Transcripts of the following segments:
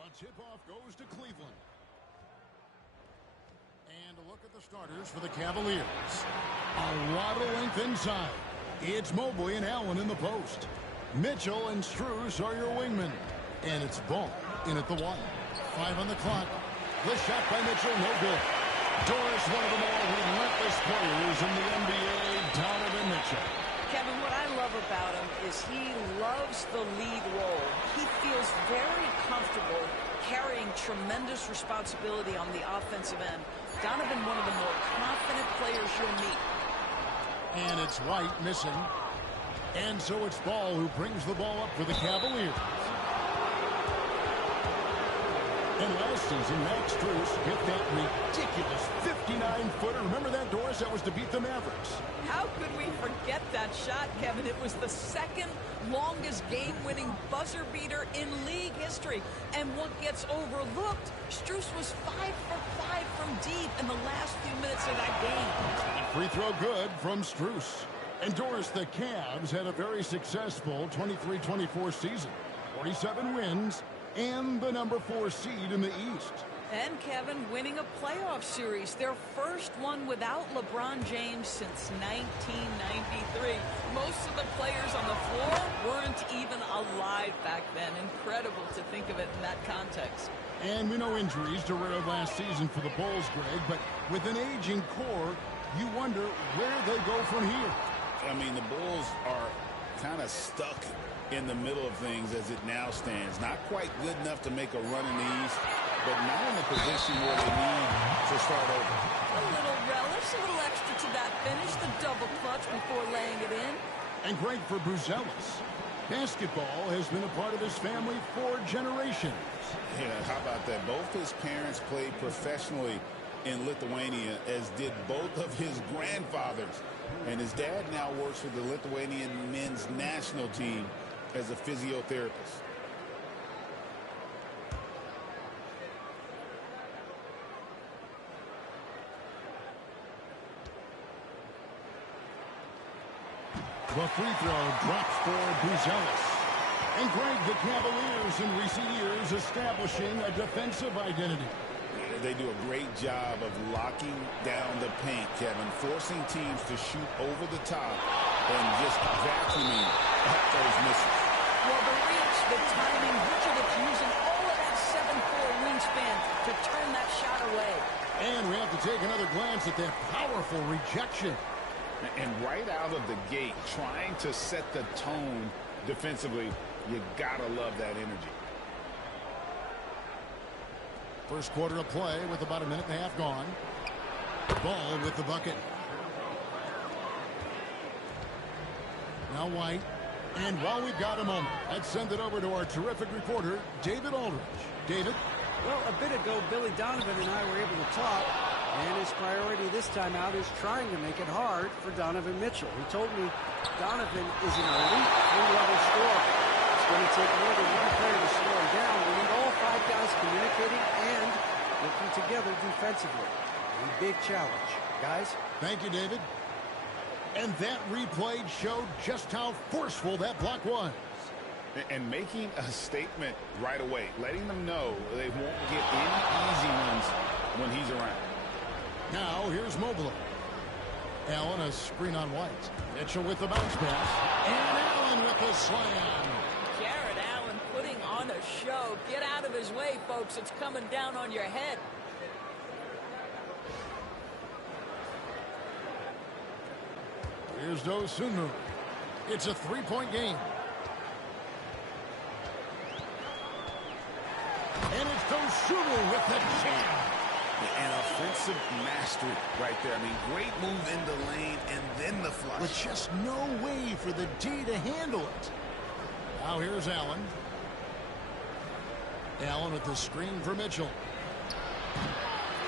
The tip-off goes to Cleveland. And a look at the starters for the Cavaliers. A lot of length inside. It's Mobley and Allen in the post. Mitchell and Strus are your wingmen. And it's Ball in at the 1. 5 on the clock. The shot by Mitchell, no good. Doris, one of the more relentless players in the NBA, Donovan Mitchell. Kevin, what I love about him is he loves the lead role. He feels very comfortable carrying tremendous responsibility on the offensive end. Donovan, one of the more confident players you'll meet. And it's White missing. And so it's Ball who brings the ball up for the Cavaliers. And last season, Max Strus hit that ridiculous 59-footer. Remember that, Doris? That was to beat the Mavericks. How could we forget that shot, Kevin? It was the second longest game-winning buzzer beater in league history. And what gets overlooked, Strus was 5 for 5 from deep in the last few minutes of that game. Free throw good from Strus. And Doris, the Cavs had a very successful 23-24 season. 47 wins. And the number 4 seed in the East. And, Kevin, winning a playoff series. Their first one without LeBron James since 1993. Most of the players on the floor weren't even alive back then. Incredible to think of it in that context. And we know injuries derailed last season for the Bulls, Greg. But with an aging core, you wonder where they go from here. I mean, the Bulls are kind of stuck in the middle of things as it now stands. Not quite good enough to make a run in the East, but not in a position where they need to start over. A little relish, a little extra to that finish, the double clutch before laying it in. And great for Buzelis. Basketball has been a part of his family for generations. Yeah, how about that? Both his parents played professionally in Lithuania, as did both of his grandfathers. And his dad now works for the Lithuanian men's national team as a physiotherapist. The free throw drops for Buzelis. And Greg, the Cavaliers in recent years establishing a defensive identity. They do a great job of locking down the paint, Kevin, forcing teams to shoot over the top and just vacuuming at those misses. Well, the reach, the timing, Vucevic using all of that 7'4" wingspan to turn that shot away. And we have to take another glance at that powerful rejection. And right out of the gate, trying to set the tone defensively, you gotta love that energy. First quarter of play with about a minute and a half gone. Ball with the bucket. Now White. And while we've got a moment, let's send it over to our terrific reporter, David Aldridge. David? Well, a bit ago, Billy Donovan and I were able to talk, and his priority this time out is trying to make it hard for Donovan Mitchell. He told me Donovan is an elite three-level scorer. It's going to take more than one player to slow him down. We need all 5 guys communicating and working together defensively. A big challenge. Guys? Thank you, David. And that replay showed just how forceful that block was. And making a statement right away, letting them know they won't get any easy ones when he's around. Now, here's Mobley. Allen, a screen on White. Mitchell with the bounce pass. And Allen with the slam. Jared Allen putting on a show. Get out of his way, folks. It's coming down on your head. Here's Dosunmu. It's a 3-point game. And it's Dosunmu with the jam. An offensive mastery right there. I mean, great move in the lane and then the flush. With just no way for the D to handle it. Now here's Allen. Allen with the screen for Mitchell.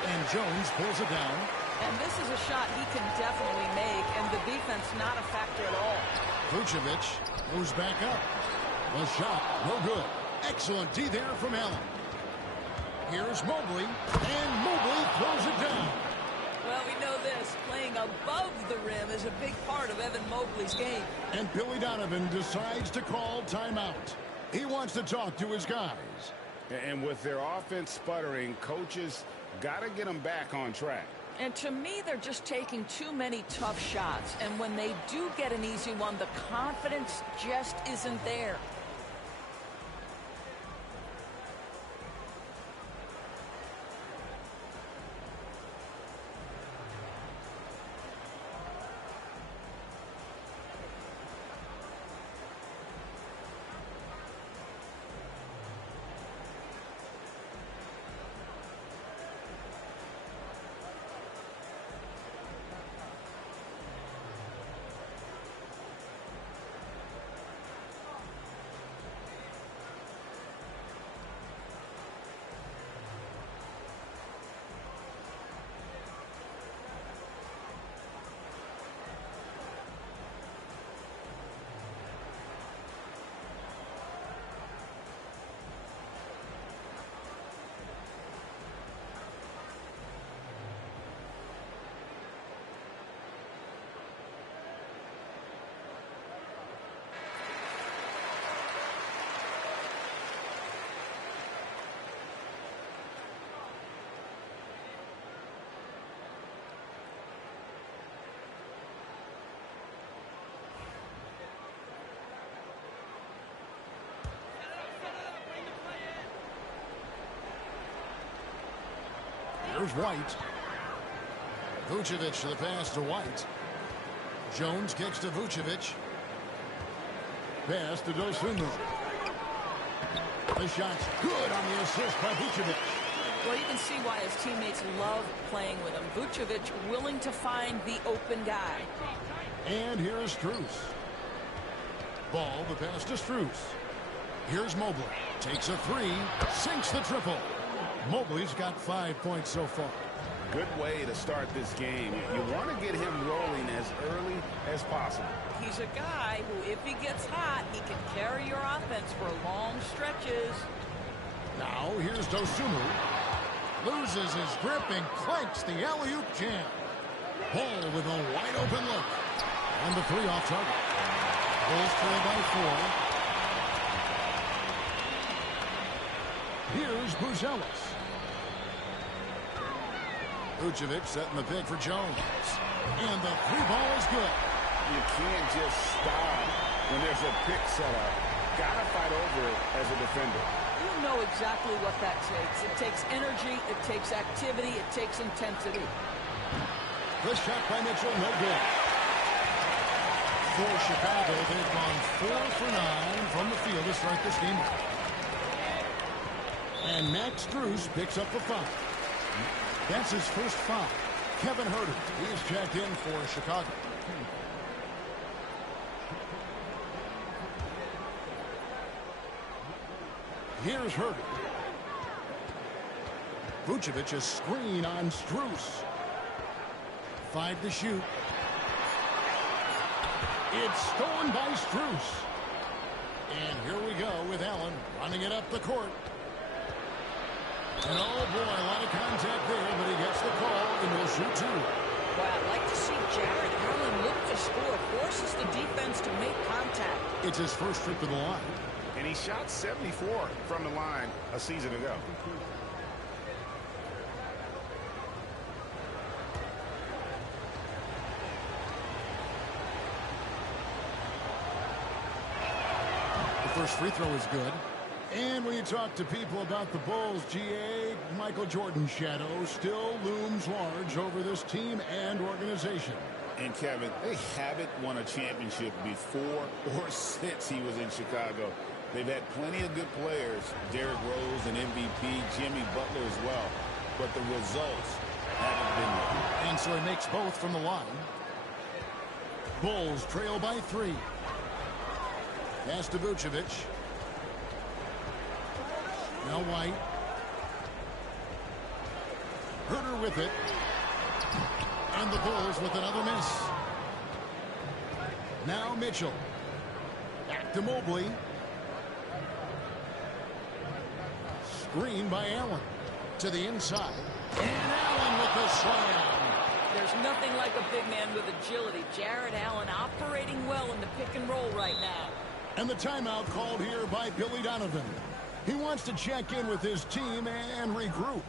And Jones pulls it down. And this is a shot he can definitely make, and the defense not a factor at all. Vucevic goes back up. The shot, no good. Excellent D there from Allen. Here's Mobley, and Mobley throws it down. Well, we know this. Playing above the rim is a big part of Evan Mobley's game. And Billy Donovan decides to call timeout. He wants to talk to his guys. And with their offense sputtering, coaches got to get them back on track. And to me, they're just taking too many tough shots. And when they do get an easy one, the confidence just isn't there. Here's White. Vucevic to the pass to White. Jones kicks to Vucevic. Pass to Dosunmu. The shot's good on the assist by Vucevic. Well, you can see why his teammates love playing with him. Vucevic willing to find the open guy. And here is Strus. Ball, the pass to Strus. Here's Mobley. Takes a three. Sinks the triple. Mobley's got 5 points so far. Good way to start this game. You want to get him rolling as early as possible. He's a guy who, if he gets hot, he can carry your offense for long stretches. Now here's Dosunmu. Loses his grip and clanks the alley-oop jam. Ball with a wide open look. And the three off target. Bulls trail by 4. Here's Buzelis. Vucevic setting the pick for Jones. And the three ball is good. You can't just stop when there's a pick set up. Gotta fight over it as a defender. You know exactly what that takes. It takes energy, it takes activity, it takes intensity. The shot by Mitchell, no good. For Chicago, they've gone 4 for 9 from the field to start this game. And Max Strus picks up the foul. That's his first foul. Kevin Huerter, he is checked in for Chicago. Here's Huerter. Vucevic is screen on Strus. 5 to shoot. It's stolen by Strus. And here we go with Allen running it up the court. And oh boy, a lot of contact there, but he gets the call and will shoot 2. Well, I'd like to see Jarrett Allen look to score, forces the defense to make contact. It's his first trip to the line. And he shot 74 from the line a season ago. The first free throw is good. And when you talk to people about the Bulls, GA, Michael Jordan's shadow still looms large over this team and organization. And Kevin, they haven't won a championship before or since he was in Chicago. They've had plenty of good players, Derrick Rose and MVP, Jimmy Butler as well. But the results haven't been there. And so he makes both from the line. Bulls trail by 3. Pass to Vucevic. Now White. Huerter with it. And the Bulls with another miss. Now Mitchell. Back to Mobley. Screen by Allen. To the inside. And Allen with the slam. There's nothing like a big man with agility. Jarrett Allen operating well in the pick and roll right now. And the timeout called here by Billy Donovan. He wants to check in with his team and regroup.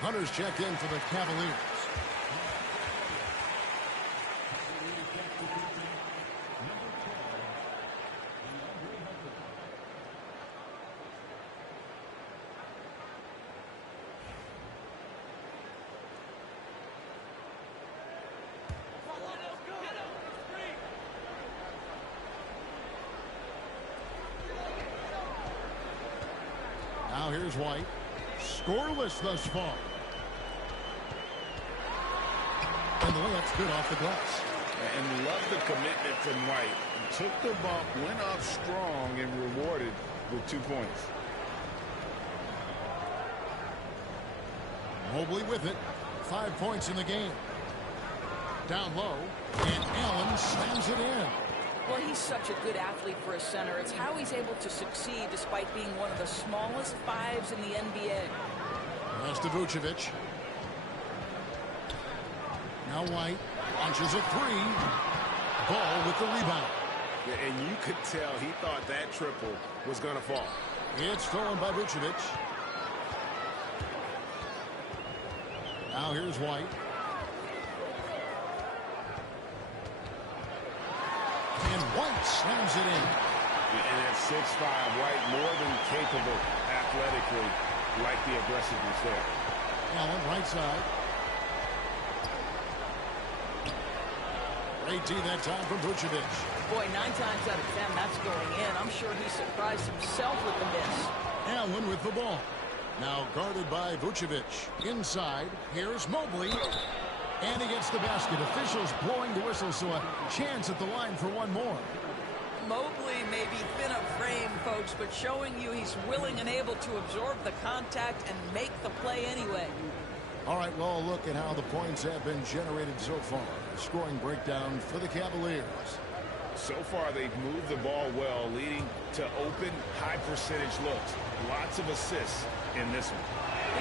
Hunters check in for the Cavaliers. Now here's White. Scoreless thus far. And the layup's good off the glass. And love the commitment from White. He took the bump, went up strong, and rewarded with 2 points. Mobley with it. 5 points in the game. Down low, and Allen slams it in. Well, he's such a good athlete for a center. It's how he's able to succeed despite being one of the smallest fives in the NBA. Pass to Vucevic. Now White launches a three. Ball with the rebound. Yeah, and you could tell he thought that triple was going to fall. It's stolen by Vucevic. Now here's White. And White slams it in. And at 6'5", White more than capable athletically, like the aggressiveness there. Allen right side. Great D that time from Vucevic. Boy, 9 times out of 10, that's going in. I'm sure he surprised himself with the miss. Allen with the ball. Now guarded by Vucevic. Inside, here's Mobley. And he gets the basket. Officials blowing the whistle, so a chance at the line for one more. Mobley may be thin of frame, folks, but showing you he's willing and able to absorb the contact and make the play anyway. All right, well, look at how the points have been generated so far. A scoring breakdown for the Cavaliers. So far, they've moved the ball well, leading to open, high-percentage looks. Lots of assists in this one.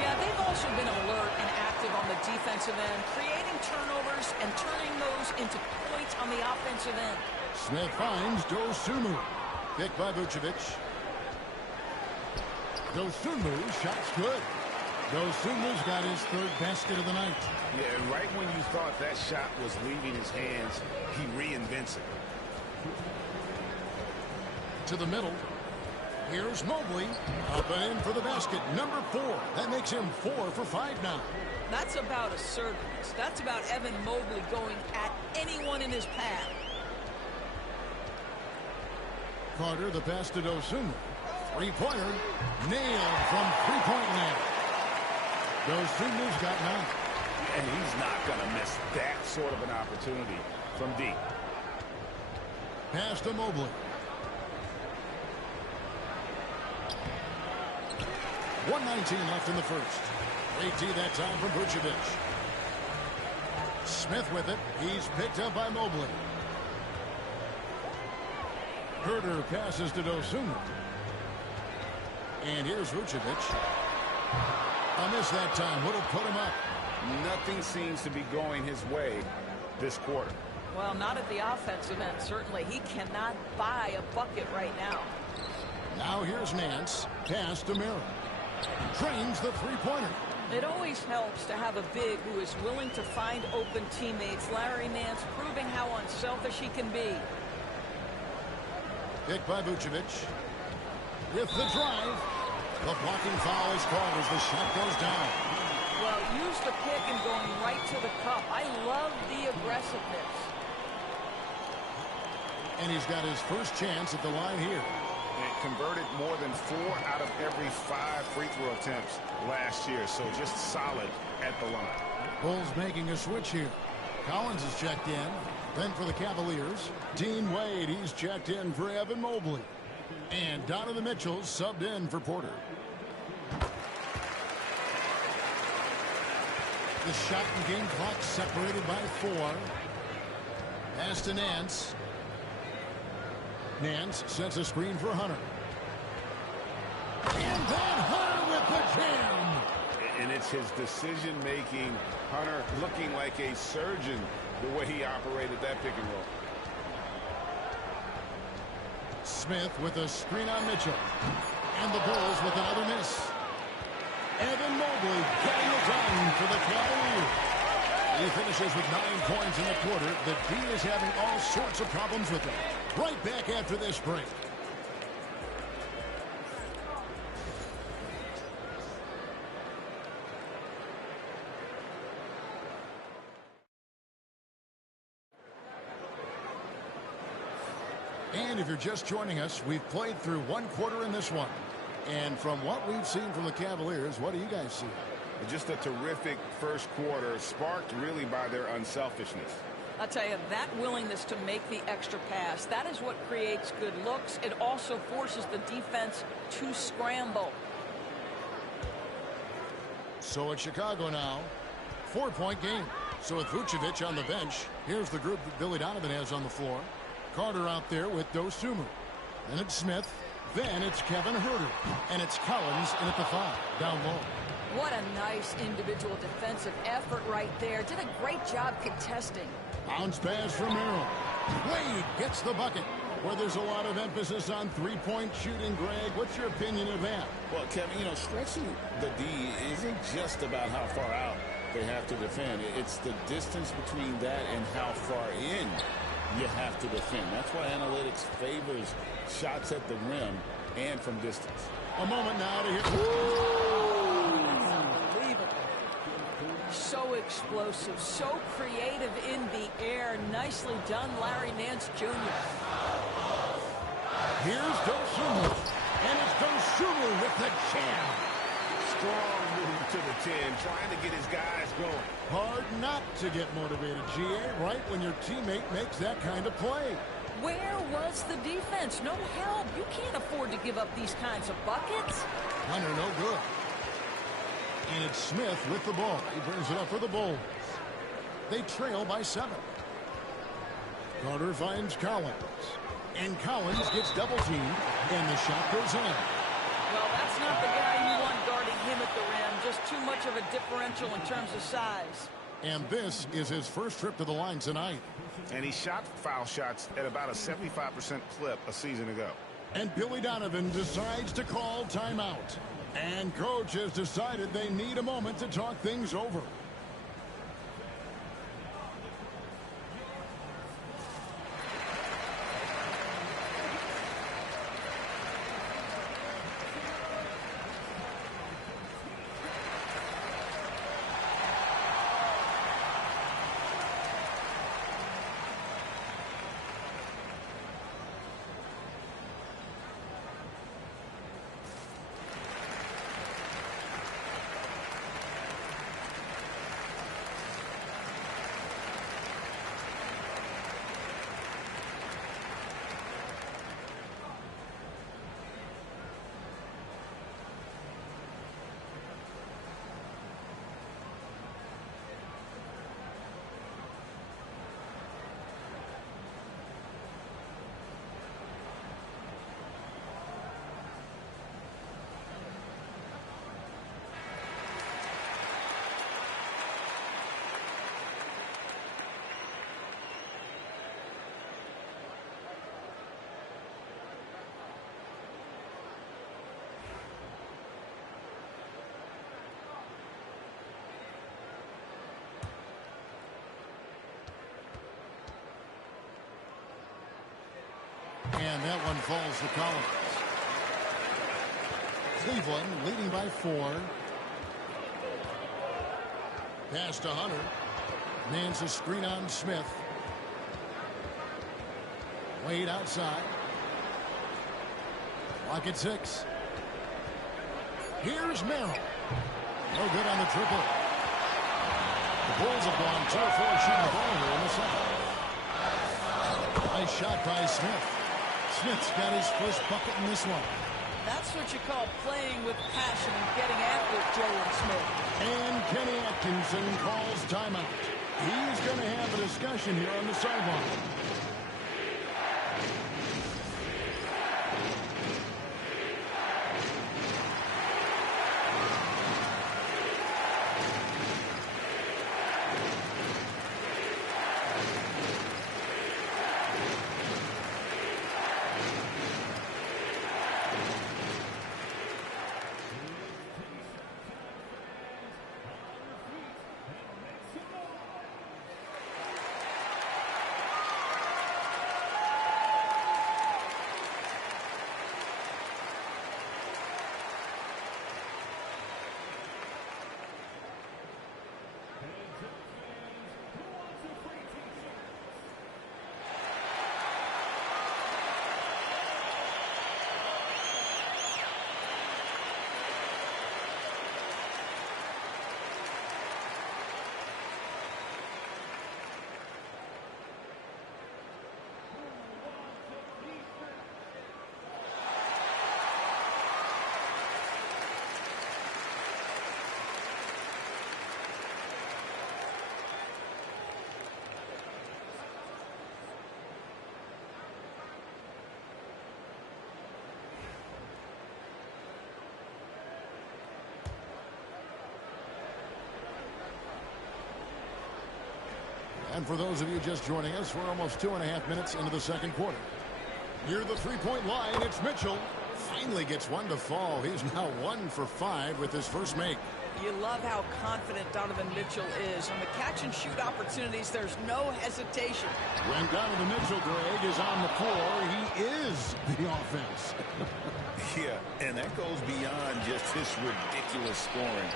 Yeah, they've also been alert and active on the defensive end, creating turnovers and turning those into points on the offensive end. Smith finds Dosunmu. Picked by Vucevic. Dosunmu, shot's good. Dosunmu's got his third basket of the night. Yeah, and right when you thought that shot was leaving his hands, he reinvents it. To the middle. Here's Mobley. Up and in for the basket. Number 4. That makes him 4 for 5 now. That's about assertiveness. That's about Evan Mobley going at anyone in his path. Carter, the pass to Dosunmu. Three-pointer. Nailed from three-point land. Dosunmu's got 9. And he's not going to miss that sort of an opportunity from deep. Pass to Mobley. 1:19 left in the first. Great D that time from Vucevic. Smith with it. He's picked up by Mobley. Herter passes to Dosunmu. And here's Vucevic. A miss that time. Would have put him up. Nothing seems to be going his way this quarter. Well, not at the offensive end. Certainly, he cannot buy a bucket right now. Now here's Nance. Pass to Miller. Trains the three-pointer. It always helps to have a big who is willing to find open teammates. Larry Nance proving how how unselfish he can be. Picked by Vucevic. With the drive. The blocking foul is called as the shot goes down. Well, use the pick and going right to the cup. I love the aggressiveness. And he's got his first chance at the line here. And converted more than 4 out of every 5 free throw attempts last year. So just solid at the line. Bulls making a switch here. Collins is checked in. Then for the Cavaliers, Dean Wade, he's checked in for Evan Mobley. And Donovan Mitchell subbed in for Porter. The shot and game clock separated by 4. Pass to Nance. Nance sets a screen for Hunter. And then Hunter with the jam. And it's his decision-making. Hunter looking like a surgeon the way he operated that pick and roll. Smith with a screen on Mitchell. And the Bulls with another miss. Evan Mobley getting it done for the Cavaliers. He finishes with 9 points in the quarter. The D is having all sorts of problems with him. Right back after this break. And if you're just joining us, we've played through 1 quarter in this one. And from what we've seen from the Cavaliers, what do you guys see? Just a terrific first quarter, sparked really by their unselfishness. I'll tell you, that willingness to make the extra pass, that is what creates good looks. It also forces the defense to scramble. So it's Chicago now. 4-point game. So with Vucevic on the bench, here's the group that Billy Donovan has on the floor. Carter out there with Dosunmu. Then it's Smith. Then it's Kevin Huerter. And it's Collins in at the 5, down low. What a nice individual defensive effort right there. Did a great job contesting. Bounce pass from Merrill. Wade gets the bucket. Where there's a lot of emphasis on three-point shooting, Greg. What's your opinion of that? Well, Kevin, you know, stretching the D isn't just about how far out they have to defend. It's the distance between that and how far in you have to defend. That's why analytics favors shots at the rim and from distance. A moment now to hit. Unbelievable. So explosive, so creative in the air. Nicely done, Larry Nance Jr. Here's Dosunmu. And it's Dosunmu with the jam. Strong move to the 10, trying to get his guys going. Hard not to get motivated, GA, right when your teammate makes that kind of play. Where was the defense? No help. You can't afford to give up these kinds of buckets. Hunter, no good. And it's Smith with the ball. He brings it up for the Bulls. They trail by 7. Carter finds Collins. And Collins gets double-teamed, and the shot goes in. Well, that's not the guy you want guarding him at the rim. Just too much of a differential in terms of size. And this is his first trip to the line tonight. And he shot foul shots at about a 75% clip a season ago. And Billy Donovan decides to call timeout. And coach has decided they need a moment to talk things over. And that one falls to Collins. Cleveland leading by 4. Pass to Hunter. Mans a screen on Smith. Wade outside. Clock at 6. Here's Merrill. No good on the triple. The Bulls have gone 2 or 4 shooting the ball here in the second. Nice shot by Smith. Smith's got his first bucket in this one. That's what you call playing with passion and getting after it, Jalen Smith. And Kenny Atkinson calls timeout. He's going to have a discussion here on the sideline. And for those of you just joining us, we're almost 2.5 minutes into the second quarter. Near the three-point line, it's Mitchell. Finally gets one to fall. He's now 1 for 5 with his first make. You love how confident Donovan Mitchell is. On the catch-and-shoot opportunities, there's no hesitation. When Donovan Mitchell, Greg, is on the floor, he is the offense. Yeah, and that goes beyond just his ridiculous scoring.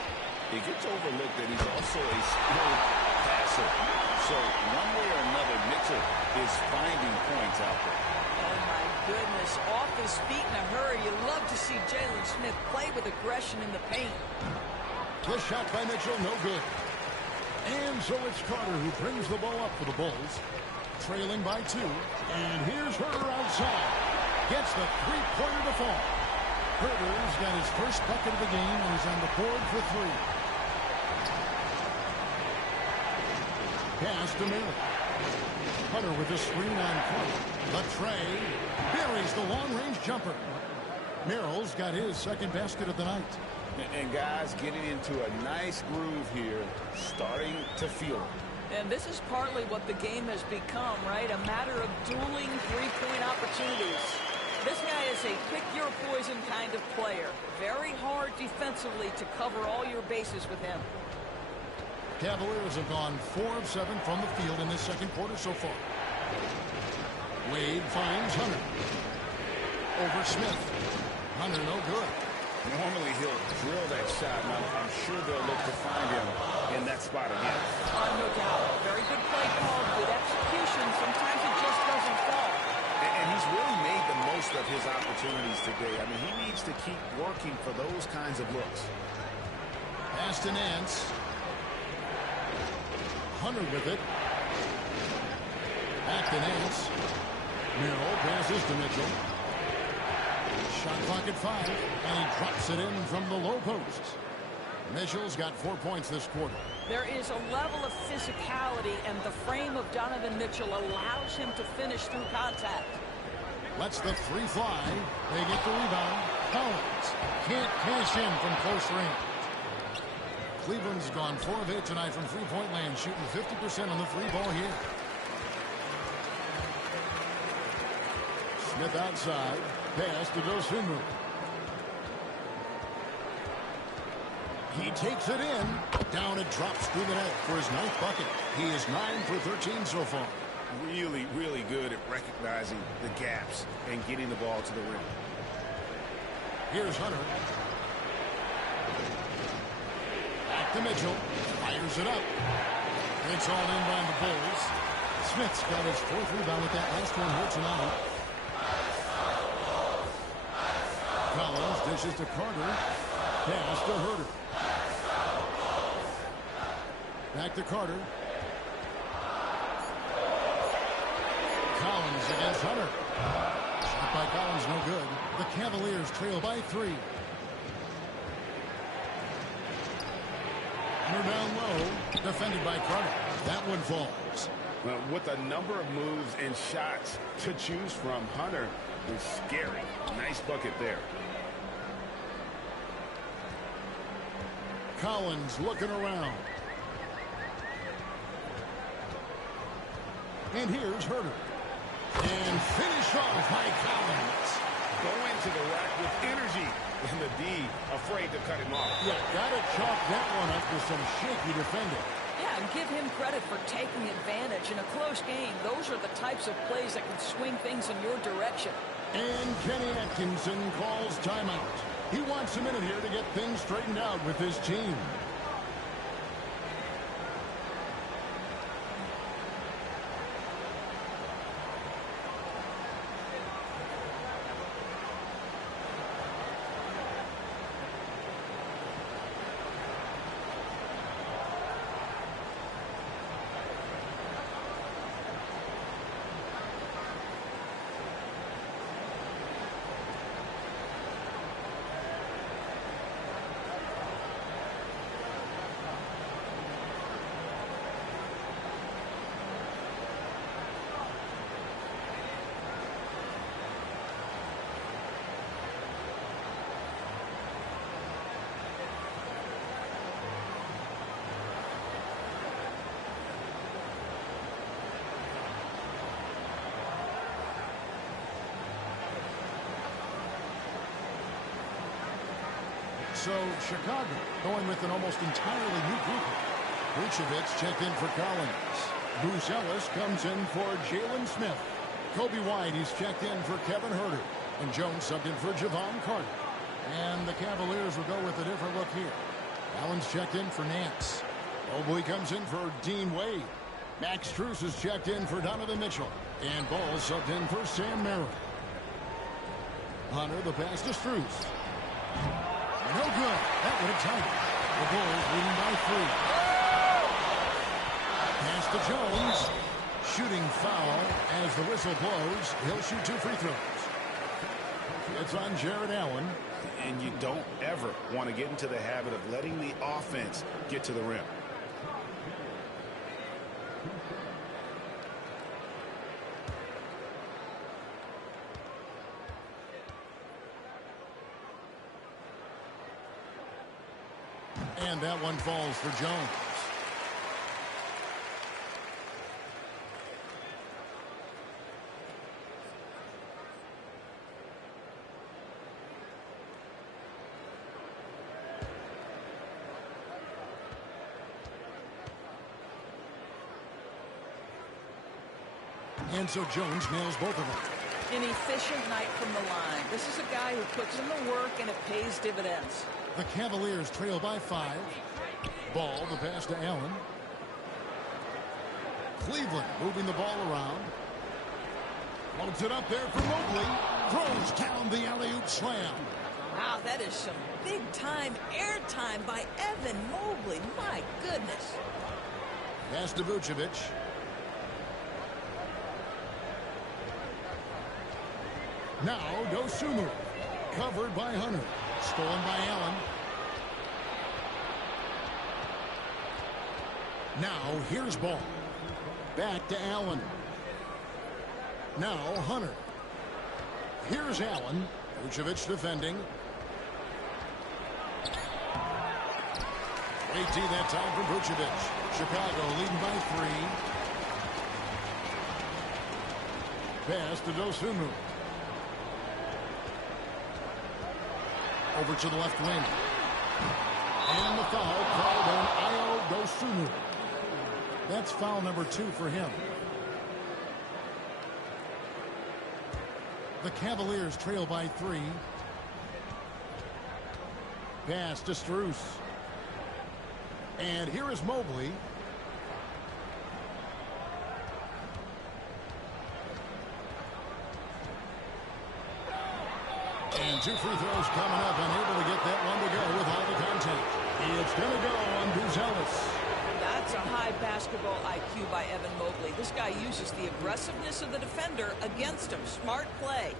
It gets overlooked that he's also a skilled passer. So one way or another, Mitchell is finding points out there. Oh, my goodness. Off his feet in a hurry. You love to see Jalen Smith play with aggression in the paint. The shot by Mitchell, no good. And so it's Carter who brings the ball up for the Bulls. Trailing by 2. And here's Herter outside. Gets the three-pointer to fall. Herter's got his first bucket of the game, and he's on the board for 3. Pass to Merrill. Hunter with the screen on Carter. Latrey buries the long-range jumper. Merrill's got his second basket of the night. And guys getting into a nice groove here, starting to feel it. And this is partly what the game has become, right? A matter of dueling three-point opportunities. This guy is a pick-your-poison kind of player. Very hard defensively to cover all your bases with him. Cavaliers have gone 4 of 7 from the field in this second quarter so far. Wade finds Hunter. Over Smith. Hunter no good. Normally he'll drill that shot, and I'm sure they'll look to find him in that spot again. No doubt. Very good play call, good execution. Sometimes it just doesn't fall. And he's really made the most of his opportunities today. I mean, he needs to keep working for those kinds of looks. Pass to Nance. Hunter with it. Back to Nance. Merrill passes to Mitchell. Shot clock at 5, and he drops it in from the low post. Mitchell's got 4 points this quarter. There is a level of physicality, and the frame of Donovan Mitchell allows him to finish through contact. Lets the 3 fly. They get the rebound. Collins can't cash in from close range. Cleveland's gone 4 of 8 tonight from three-point land, shooting 50% on the 3 ball here. Smith outside. Pass to Dosunmu. He takes it in. Down it drops through the net for his 9th bucket. He is 9 for 13 so far. really, really good at recognizing the gaps and getting the ball to the rim. Here's Hunter. Back to Mitchell. Fires it up. It's all in by the Bulls. Smith's got his 4th rebound with that last one here tonight. Collins dishes to Carter. Pass to Herter. Back to Carter. Collins against Hunter. Shot by Collins, no good. The Cavaliers trail by 3. Hunter down low. Defended by Carter. That one falls. Well, with a number of moves and shots to choose from, Hunter is scary. Nice bucket there. Collins looking around. And here's Herter. And finish off by Collins. Go into the rack with energy. And the D afraid to cut him off. Yeah, got to chalk that one up with some shaky defending. Yeah, and give him credit for taking advantage in a close game. Those are the types of plays that can swing things in your direction. And Kenny Atkinson calls timeout. He wants a minute here to get things straightened out with his team. So Chicago going with an almost entirely new group. Vucevic checked in for Collins. Bruce Ellis comes in for Jalen Smith. Kobe White, he's checked in for Kevin Herter. And Jones subbed in for Javon Carter. And the Cavaliers will go with a different look here. Allen's checked in for Nance. Mobley comes in for Dean Wade. Max Strus is checked in for Donovan Mitchell. And Ball subbed in for Sam Merrill. Hunter, the pass to Strus. No good. That would have tied it. The Bulls leading by 3. Pass to Jones. Shooting foul as the whistle blows. He'll shoot 2 free throws. It's on Jared Allen. And you don't ever want to get into the habit of letting the offense get to the rim. And that one falls for Jones. And so Jones nails both of them. An efficient night from the line. This is a guy who puts in the work and it pays dividends. The Cavaliers trail by 5. Ball, the pass to Allen. Cleveland moving the ball around. Loads it up there for Mobley. Throws down the alley-oop slam. Wow, that is some big-time airtime by Evan Mobley. My goodness. Pass to Vucevic. Now Dosunmu. Covered by Hunter. Stolen by Allen. Now here's Ball. Back to Allen. Now Hunter. Here's Allen. Vucevic defending. Great D that time from Vucevic. Chicago leading by 3. Pass to Dosunmu. Over to the left wing. And the foul called on Ayo Dosunmu. That's foul number 2 for him. The Cavaliers trail by 3. Pass to Strus. And here is Mobley. And 2 free throws coming up, unable to get that one to go with all the contact. It's going to go on Buzelis. That's a high basketball IQ by Evan Mobley. This guy uses the aggressiveness of the defender against him. Smart play.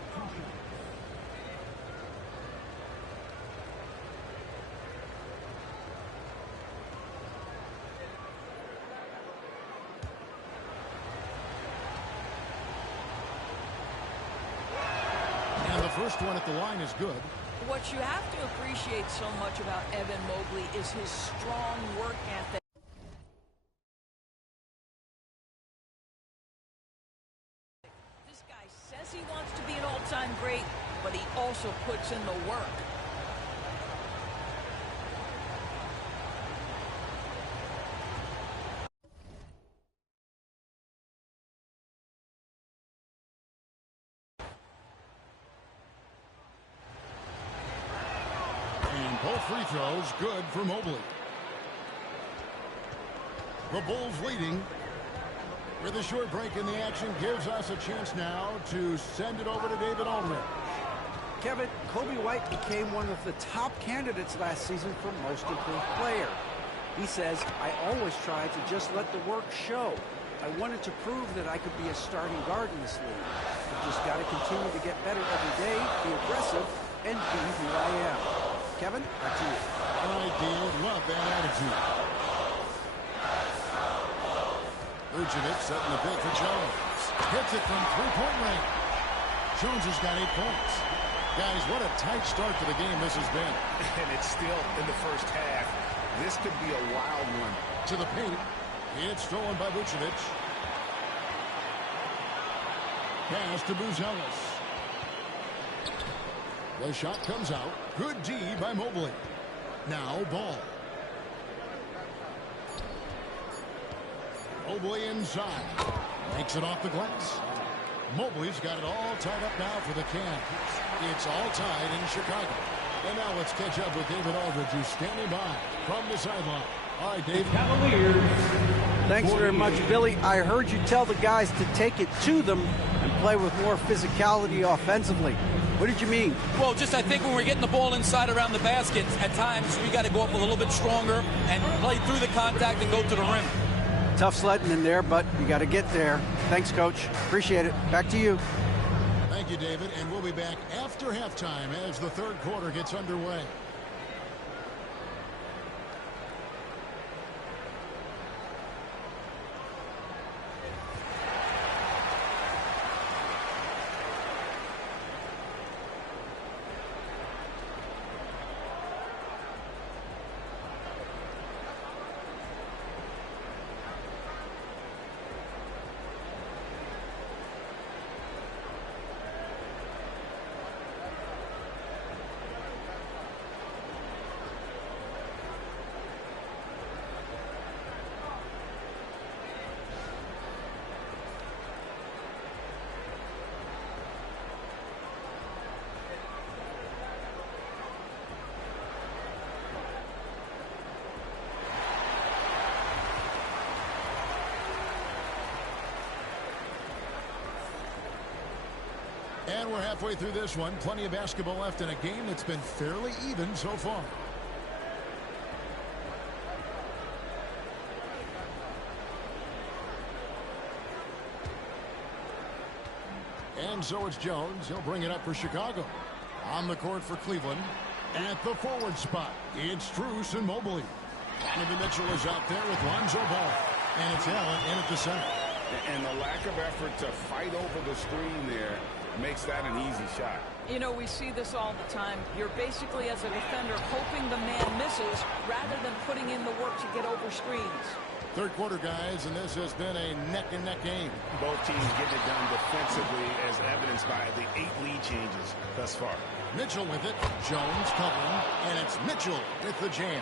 And the first one at the line is good. What you have to appreciate so much about Evan Mobley is his strong work ethic. This guy says he wants to be an all-time great, but he also puts in the work. And both free throws good for Mobley. The Bulls leading. With a short break in the action, gives us a chance now to send it over to David Aldridge. Kevin, Kobe White became one of the top candidates last season for Most Improved Player. He says, I always tried to just let the work show. I wanted to prove that I could be a starting guard in this league. I've just got to continue to get better every day, be aggressive, and be who I am. Kevin, back to you. All right, Dave, love that attitude. Vucevic setting the pick for Jones. Hits it from three-point range. Jones has got 8 points. Guys, what a tight start to the game this has been. And it's still in the first half. This could be a wild one. To the paint. It's stolen by Vucevic. Pass to Buzelis. The shot comes out. Good D by Mobley. Now Ball. Mobley inside. Makes it off the glass. Mobley's got it all tied up now for the Cavs. It's all tied in Chicago. And now let's catch up with David Aldridge, who's standing by from the sideline. All right, Dave. Thanks very much, Billy. I heard you tell the guys to take it to them and play with more physicality offensively. What did you mean? Well, just I think when we're getting the ball inside around the basket, at times we got to go up a little bit stronger and play through the contact and go to the rim. Tough sledding in there, but you got to get there. Thanks, Coach. Appreciate it. Back to you. Thank you, David. And we'll be back after halftime as the third quarter gets underway. And we're halfway through this one. Plenty of basketball left in a game that's been fairly even so far. And so it's Jones. He'll bring it up for Chicago. On the court for Cleveland. At the forward spot, it's Strus and Mobley. Donovan Mitchell is out there with Lonzo Ball. And it's Allen in at the center. And the lack of effort to fight over the screen there makes that an easy shot. You know, we see this all the time. You're basically, as a defender, hoping the man misses rather than putting in the work to get over screens. Third quarter, guys, and this has been a neck-and-neck game. Both teams getting it done defensively, as evidenced by the 8 lead changes thus far. Mitchell with it. Jones covering, and it's Mitchell with the jam.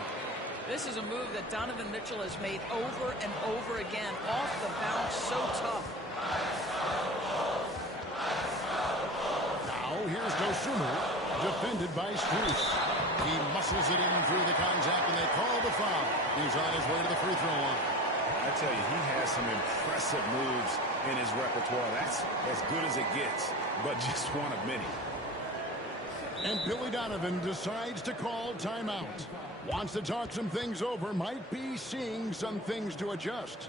This is a move that Donovan Mitchell has made over and over again. Off the bounce, so tough. Dosunmu, defended by Strus. He muscles it in through the contact, and they call the foul. He's on his way to the free throw line. I tell you, he has some impressive moves in his repertoire. That's as good as it gets, but just one of many. And Billy Donovan decides to call timeout. Wants to talk some things over, might be seeing some things to adjust.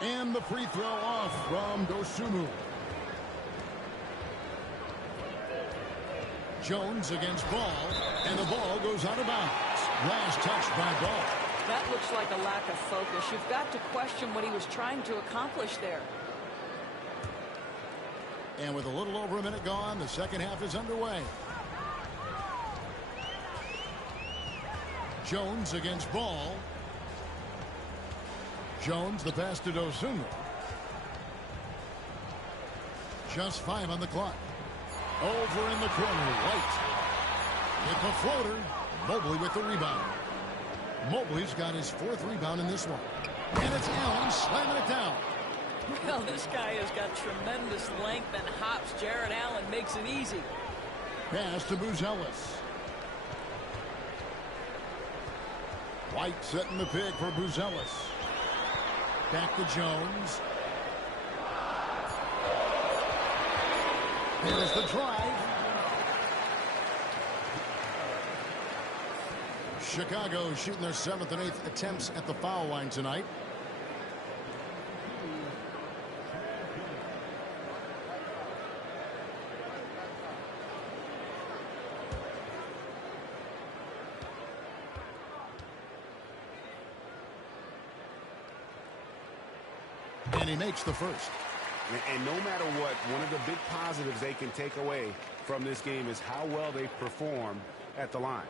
And the free throw off from Dosunmu. Jones against Ball, and the ball goes out of bounds. Last touch by Ball. That looks like a lack of focus. You've got to question what he was trying to accomplish there. And with a little over a minute gone, the second half is underway. Jones against Ball. Jones, the pass to Dosunmu. Just 5 on the clock. Over in the corner, White. With the floater, Mobley with the rebound. Mobley's got his 4th rebound in this one. And it's Allen slamming it down. Well, this guy has got tremendous length and hops. Jared Allen makes it easy. Pass to Buzelis. White setting the pick for Buzelis. Back to Jones. Here's the drive. Chicago shooting their 7th and 8th attempts at the foul line tonight. And he makes the first. And no matter what, one of the big positives they can take away from this game is how well they perform at the line.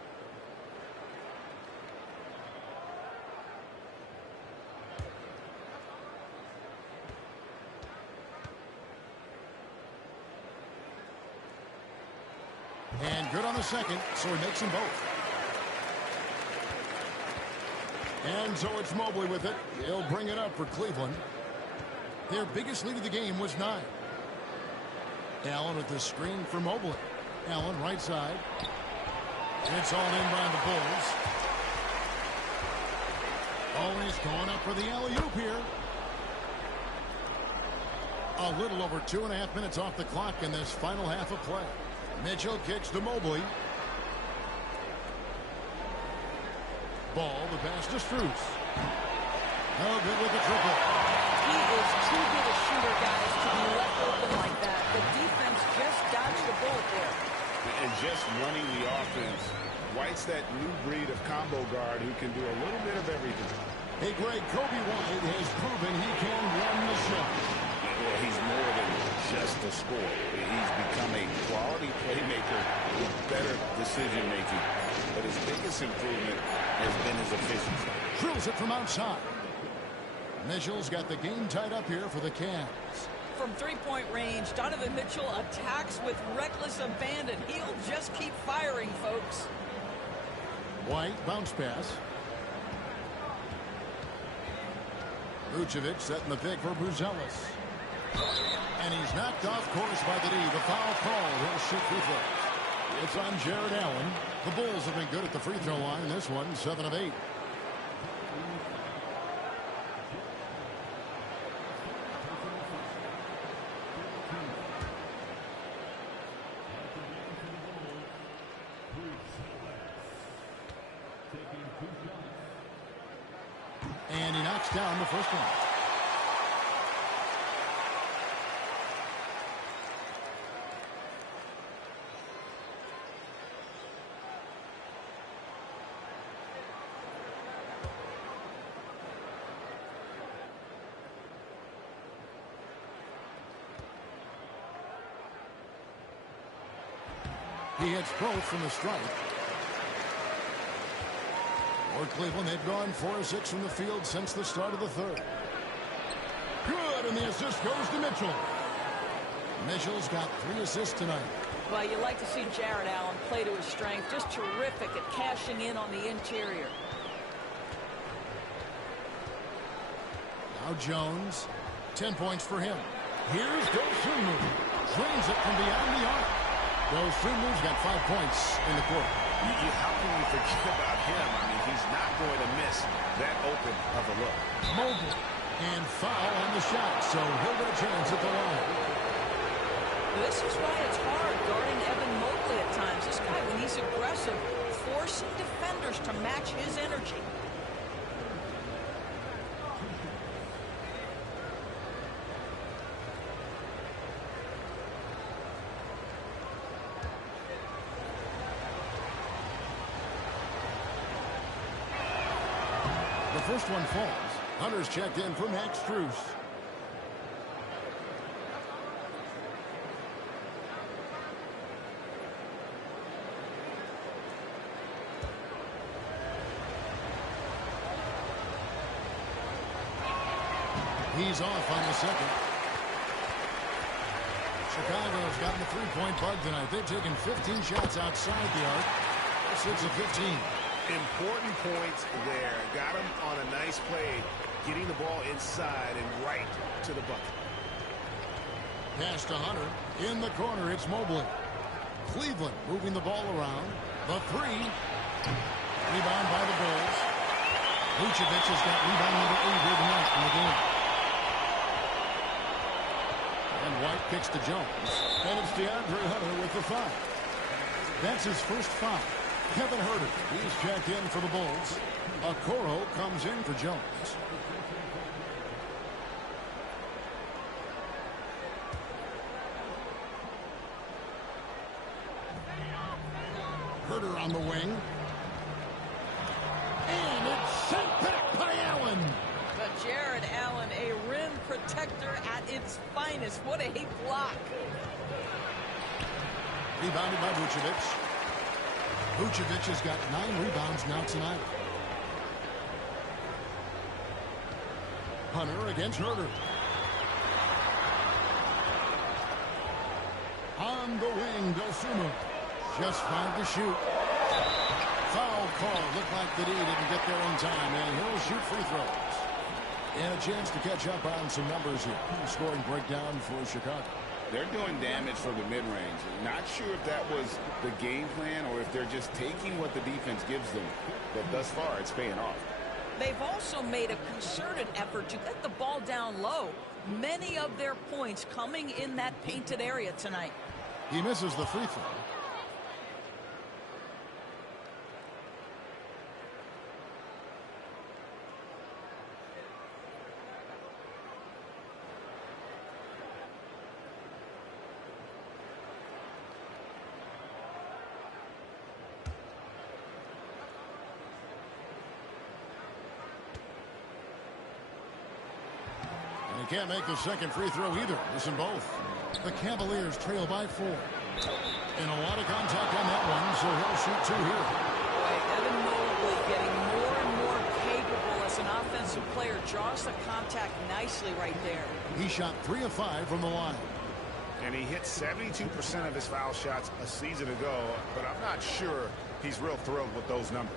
And good on the second, so he makes them both. And so it's Mobley with it. He'll bring it up for Cleveland. Their biggest lead of the game was 9. Allen with the screen for Mobley. Allen right side. It's all in by the Bulls. Always going up for the alley-oop here. A little over 2.5 minutes off the clock in this final half of play. Mitchell kicks to Mobley. Ball, the pass to Strus. No good with the triple. He is too good a shooter, guys, to be left open like that. The defense just dodged the bullet there. And just running the offense. White's that new breed of combo guard who can do a little bit of everything. Hey, Greg, Kobe White has proven he can run the show. Well, he's more than just a scorer. He's become a quality playmaker with better decision-making. But his biggest improvement has been his efficiency. Drills it from outside. Mitchell's got the game tied up here for the Cavs. From three-point range, Donovan Mitchell attacks with reckless abandon. He'll just keep firing, folks. White, bounce pass. Vucevic setting the pick for Buzelis. And he's knocked off course by the D. The foul call. He'll shoot free throws. It's on Jared Allen. The Bulls have been good at the free throw line. This one, 7 of 8. And he knocks down the first one. He hits both from the strike. For Cleveland, they've gone 4 of 6 from the field since the start of the third. Good, and the assist goes to Mitchell. Mitchell's got 3 assists tonight. Well, you like to see Jared Allen play to his strength. Just terrific at cashing in on the interior. Now Jones, 10 points for him. Here's Dosunmu. Drains it from beyond the arc. Dosunmu's got 5 points in the quarter. How can you forget about him? I mean, he's not going to miss that open of a look. Mobile. And foul on the shot, so he'll get a chance at the line. This is why it's hard guarding Evan Mobley at times. This guy, when he's aggressive, forcing defenders to match his energy. The first one falls. Hunter's checked in for Max Strus. He's off on the second. Chicago's gotten the three-point bug tonight. They've taken 15 shots outside the arc. 6 of 15. Important points there. Got him on a nice play, getting the ball inside and right to the bucket. Pass to Hunter. In the corner, it's Mobley. Cleveland moving the ball around. The three. Rebound by the Bulls. Vucevic has got rebound number 8 here tonight in the game. And White kicks to Jones. And it's DeAndre Hunter with the foul. That's his first foul. Kevin Huerter, he's checked in for the Bulls. Okoro comes in for Jones. Huerter on the wing. And it's sent back by Allen. But Jared Allen, a rim protector at its finest. What a block. Rebounded by Vucevic. Vucevic has got 9 rebounds now tonight. Hunter against Huerter. On the wing, Dosunmu. Just 5 to shoot. Foul call. Looked like the D didn't get there in time, and he'll shoot free throws. And a chance to catch up on some numbers here. Scoring breakdown for Chicago. They're doing damage from the mid-range. Not sure if that was the game plan or if they're just taking what the defense gives them. But thus far, it's paying off. They've also made a concerted effort to get the ball down low. Many of their points coming in that painted area tonight. He misses the free throw. He can't make the second free throw either. Listen both. The Cavaliers trail by 4. And a lot of contact on that one, so he'll shoot 2 here. Boy, Evan Mobley getting more and more capable as an offensive player draws the contact nicely right there. He shot 3 of 5 from the line. And he hit 72% of his foul shots a season ago, but I'm not sure he's real thrilled with those numbers.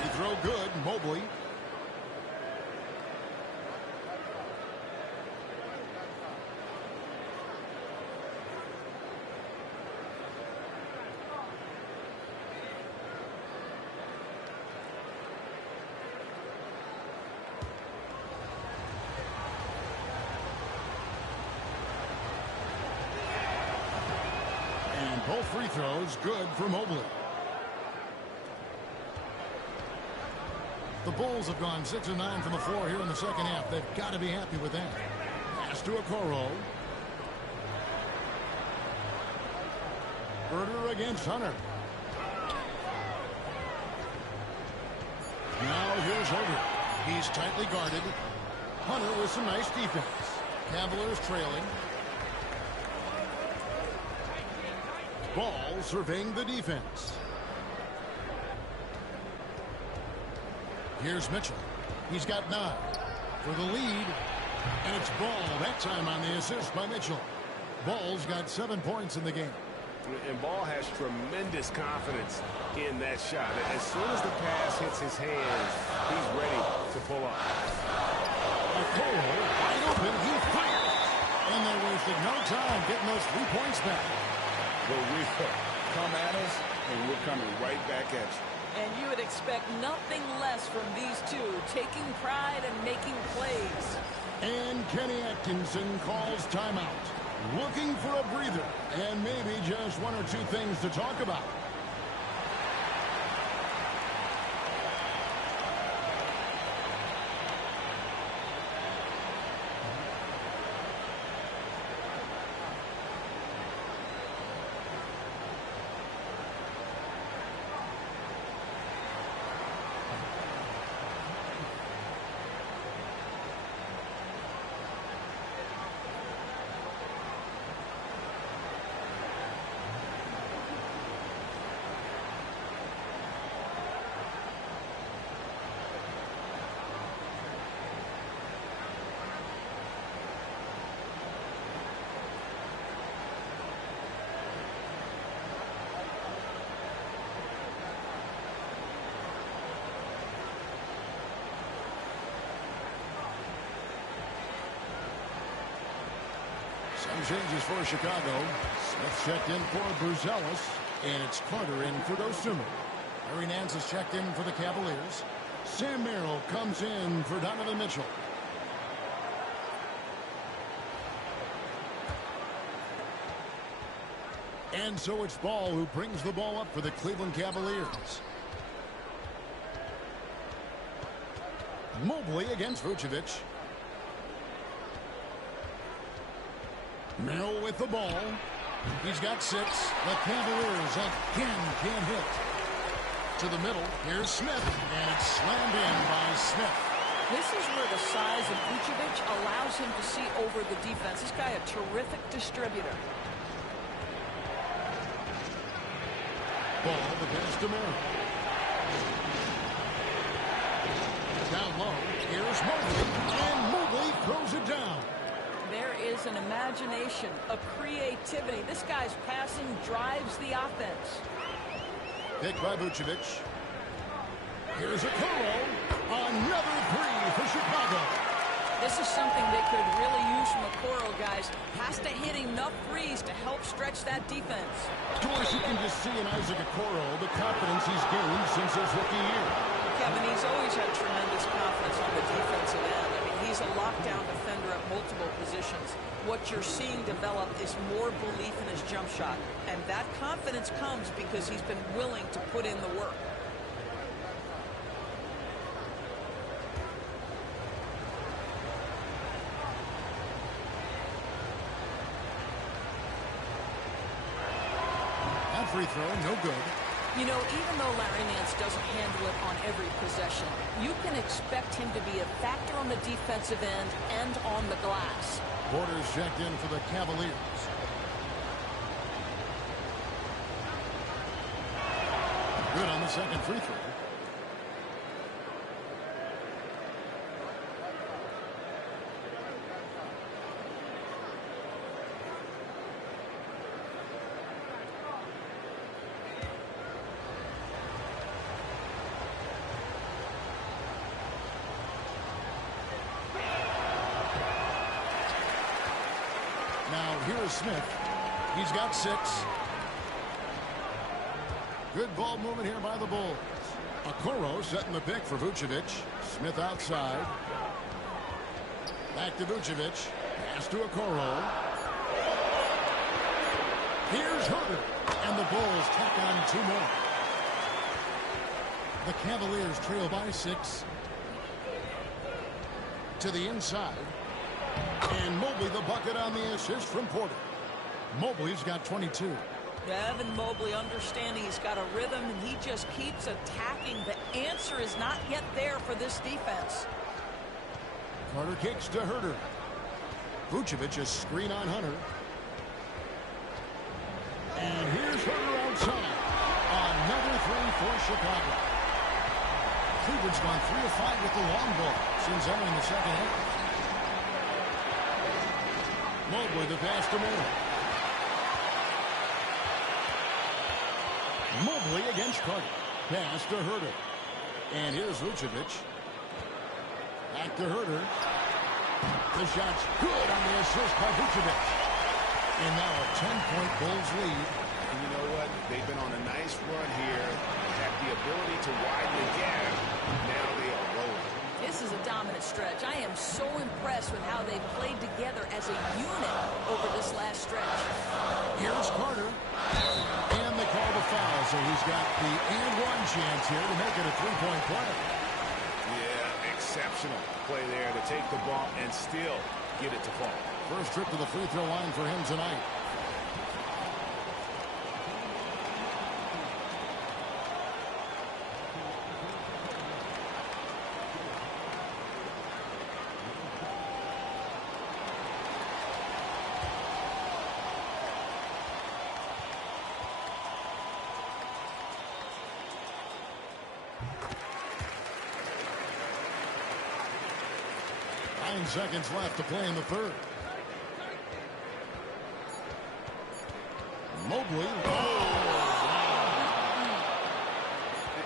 Free throw good, Mobley. Both free throws good for Mobley. The Bulls have gone 6 of 9 from the floor here in the second half. They've got to be happy with that. Pass to Okoro. Herder against Hunter. Now here's Herder. He's tightly guarded. Hunter with some nice defense. Cavaliers trailing. Ball surveying the defense. Here's Mitchell. He's got 9 for the lead. And it's Ball that time on the assist by Mitchell. Ball's got 7 points in the game. And Ball has tremendous confidence in that shot. As soon as the pass hits his hands, he's ready to pull up. Okoro wide open. He fires. And they wasted no time getting those 3 points back. But we come at us, and we're coming right back at you. And you would expect nothing less from these two, taking pride and making plays. And Kenny Atkinson calls timeout. Looking for a breather and maybe just 1 or 2 things to talk about. Some changes for Chicago. Smith checked in for Bruzelis, and it's Carter in for Dosunmu. Larry Nance is checked in for the Cavaliers. Sam Merrill comes in for Donovan Mitchell. And so it's Ball who brings the ball up for the Cleveland Cavaliers. Mobley against Vucevic. Merrill with the ball. He's got 6. The Cavaliers again can't hit. To the middle. Here's Smith. And it's slammed in by Smith. This is where the size of Vucevic allows him to see over the defense. This guy a terrific distributor. Ball, the pass to Merrill. Down low. Here's Mobley. And Mobley throws it down. There is an imagination, a creativity. This guy's passing drives the offense. Picked by Vucevic. Here's Okoro. Another 3 for Chicago. This is something they could really use from Okoro, guys. Has to hit enough threes to help stretch that defense. Of course, you can just see in Isaac Okoro the confidence he's gained since his rookie year. Kevin, he's always had tremendous confidence on the defensive end. I mean, he's a lockdown defender at multiple positions. What you're seeing develop is more belief in his jump shot. And that confidence comes because he's been willing to put in the work. That free throw, no good. You know, even though Larry Nance doesn't handle it on every possession, you can expect him to be a factor on the defensive end and on the glass. Porter's checked in for the Cavaliers. Good on the second free throw. Now here is Smith. He's got 6. Good ball movement here by the Bulls. Okoro setting the pick for Vucevic. Smith outside. Back to Vucevic. Pass to Okoro. Here's Herter. And the Bulls tack on 2 more. The Cavaliers trail by 6. To the inside. And Mobley the bucket on the assist from Porter. Mobley's got 22. Evan Mobley understanding he's got a rhythm, and he just keeps attacking. The answer is not yet there for this defense. Carter kicks to Herter. Vucevic is screen on Hunter. And here's Herter outside. Another 3 for Chicago. Cleveland's gone 3 of 5 with the long ball since entering the second half. Mobley the pass to Moore. Mobley against Carter. Pass to Herter. And here's Vucevic. Back to Herter. The shot's good on the assist by Vucevic. And now a 10-point Bulls lead. And you know what? They've been on a nice run here. They have the ability to widen the gap. Now they are rolling. This is a dominant stretch. I am so impressed with how they've played together as a unit over this last stretch. Here's Carter. And they call the foul, so he's got the and-one chance here to make it a 3-point play. Yeah, exceptional play there to take the ball and still get it to fall. First trip to the free throw line for him tonight. Seconds left to play in the third. Mobley.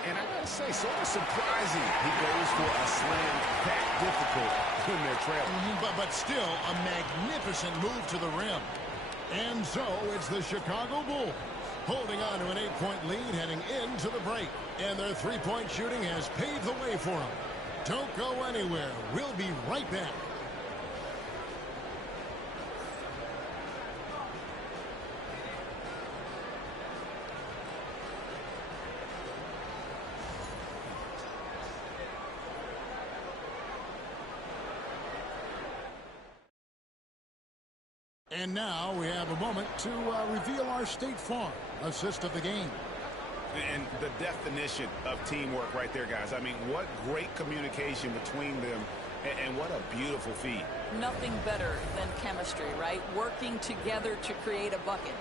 And I gotta say, sort of surprising he goes for a slam that difficult when they're trailing. But still a magnificent move to the rim. And so it's the Chicago Bulls holding on to an 8-point lead heading into the break. And their 3-point shooting has paved the way for them. Don't go anywhere. We'll be right back. And now we have a moment to reveal our State Farm assist of the game. And the definition of teamwork right there, guys. I mean, what great communication between them, and what a beautiful feed. Nothing better than chemistry, right? Working together to create a bucket.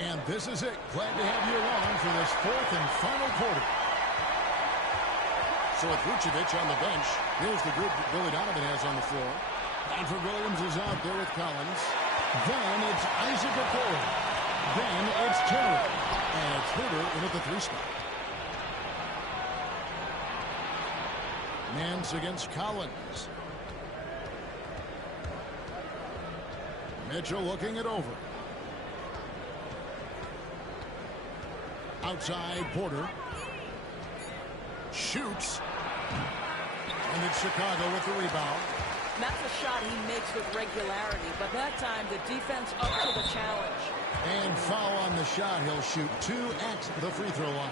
And this is it. Glad to have you along for this 4th and final quarter. So with Vucevic on the bench, here's the group that Billy Donovan has on the floor. Alfred Williams is out there with Collins. Then it's Isaac Okoro. Then it's Turner. And it's Herter in at the 3 spot. Nance against Collins. Mitchell looking it over. Outside, Porter. Shoots. And it's Chicago with the rebound. That's a shot he makes with regularity, but that time the defense up to the challenge. And foul on the shot. He'll shoot 2 at the free throw line.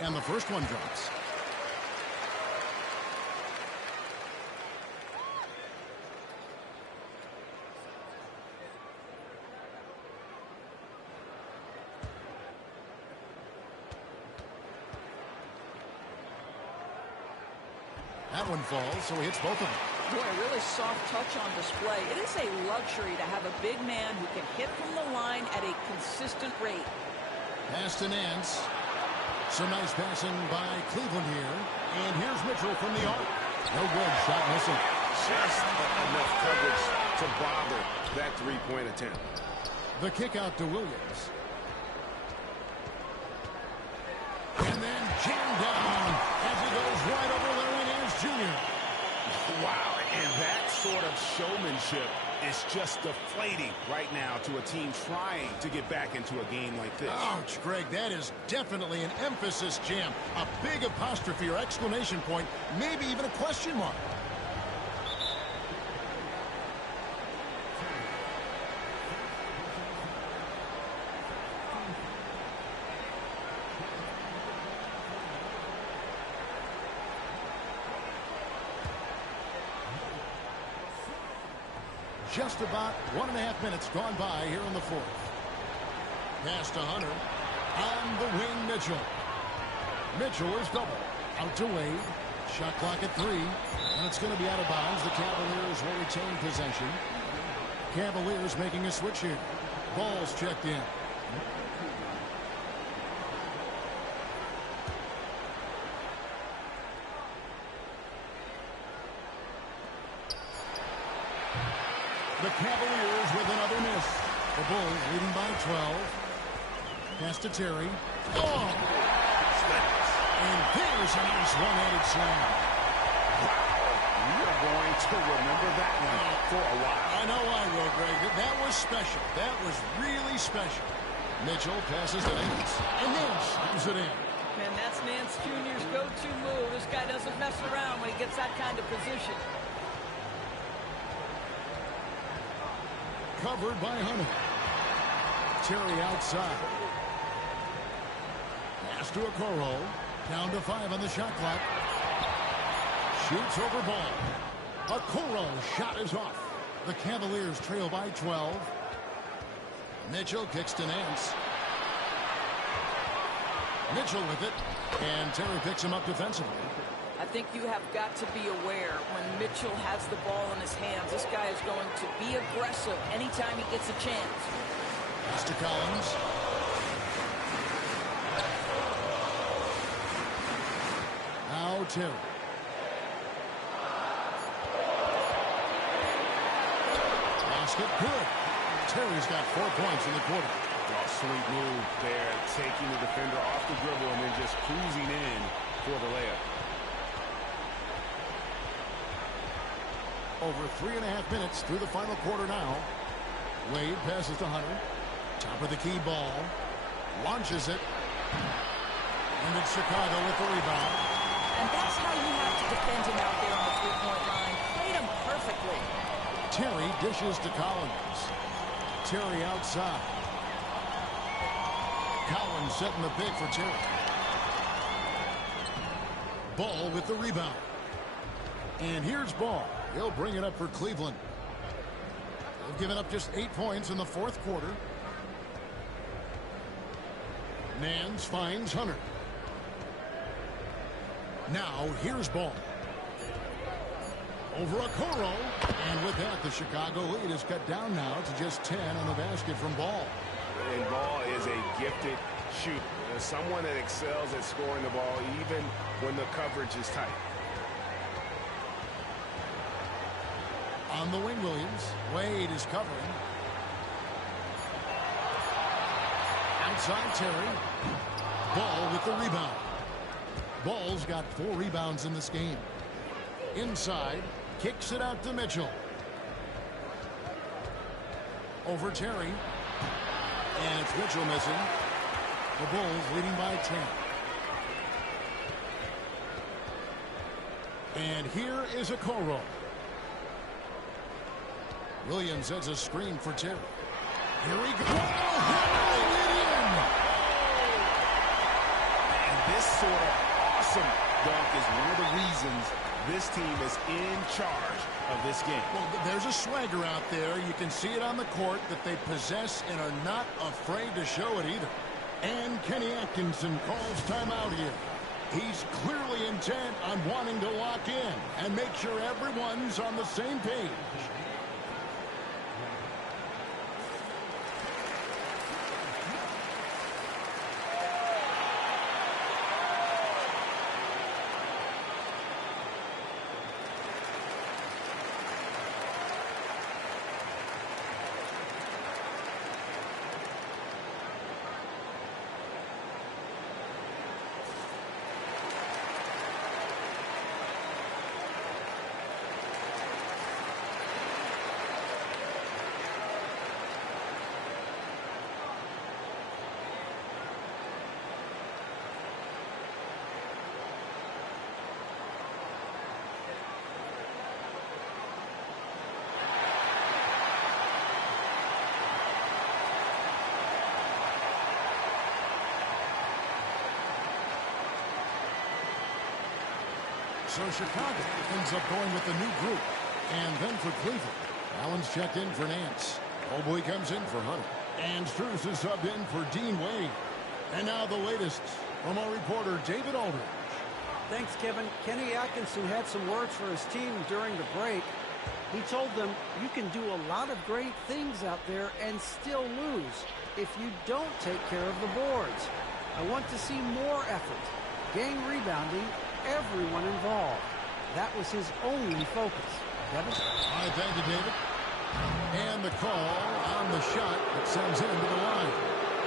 And the first one drops. That one falls, so he hits both of them. Boy, a really soft touch on display. It is a luxury to have a big man who can hit from the line at a consistent rate. Pass to Nance. Some nice passing by Cleveland here. And here's Mitchell from the arc. No good. Shot missing. Just enough coverage to bother that three-point attempt. The kick out to Williams. And then jammed down as he goes right over Larry Nance Jr. Wow, and that sort of showmanship is just deflating right now to a team trying to get back into a game like this. Ouch, Greg, that is definitely an emphasis jam. A big apostrophe or exclamation point, maybe even a question mark. Just about 1.5 minutes gone by here in the fourth. Pass to Hunter. On the wing, Mitchell. Mitchell is double. Out to Wade. Shot clock at 3. And it's going to be out of bounds. The Cavaliers will retain possession. Cavaliers making a switch here. Ball's checked in. The Cavaliers with another miss. The Bulls leading by 12. Pass to Terry. Oh! And there's a nice one-handed slam. We are going to remember that one for a while. I know I will, Greg. That was special. That was really special. Mitchell passes to Nance. And Nance gives it in. Man, that's Nance Jr.'s go-to move. This guy doesn't mess around when he gets that kind of position. Covered by Hunter. Terry outside. Pass to Okoro. Down to 5 on the shot clock. Shoots over ball. Okoro's shot is off. The Cavaliers trail by 12. Mitchell kicks to Nance. Mitchell with it. And Terry picks him up defensively. I think you have got to be aware when Mitchell has the ball in his hands. This guy is going to be aggressive anytime he gets a chance. Pass to Collins. Now Terry. Basket good. Terry's got 4 points in the quarter. Oh, sweet move there, taking the defender off the dribble and then just cruising in for the layup. Over 3.5 minutes through the final quarter now. Wade passes to Hunter. Top of the key ball. Launches it. And it's Chicago with the rebound. And that's how you have to defend him out there on the three-point line. Played him perfectly. Terry dishes to Collins. Terry outside. Collins setting the pick for Terry. Ball with the rebound. And here's Ball. He'll bring it up for Cleveland. They've given up just 8 points in the fourth quarter. Nance finds Hunter. Now here's Ball. Over Okoro. And with that, the Chicago lead is cut down now to just 10 on the basket from Ball. And Ball is a gifted shooter. Someone that excels at scoring the ball even when the coverage is tight. On the wing, Williams. Wade is covering. Outside Terry. Ball with the rebound. Ball's got 4 rebounds in this game. Inside. Kicks it out to Mitchell. Over Terry. And it's Mitchell missing. The Bulls leading by 10. And here is Okoro. Williams sets a screen for Terry. Here he goes. Hammering it in. And this sort of awesome dunk is one of the reasons this team is in charge of this game. Well, there's a swagger out there. You can see it on the court that they possess and are not afraid to show it either. And Kenny Atkinson calls timeout here. He's clearly intent on wanting to lock in and make sure everyone's on the same page. So Chicago ends up going with the new group. And then for Cleveland, Allen's checked in for Nance. Mobley comes in for Hunter. And Strus is subbed in for Dean Wade. And now the latest from our reporter, David Aldridge. Thanks, Kevin. Kenny Atkinson had some words for his team during the break. He told them, you can do a lot of great things out there and still lose if you don't take care of the boards. I want to see more effort, game rebounding, everyone involved. That was his only focus. Kevin? All right, thank you, David. And the call on the shot that sends him to the line.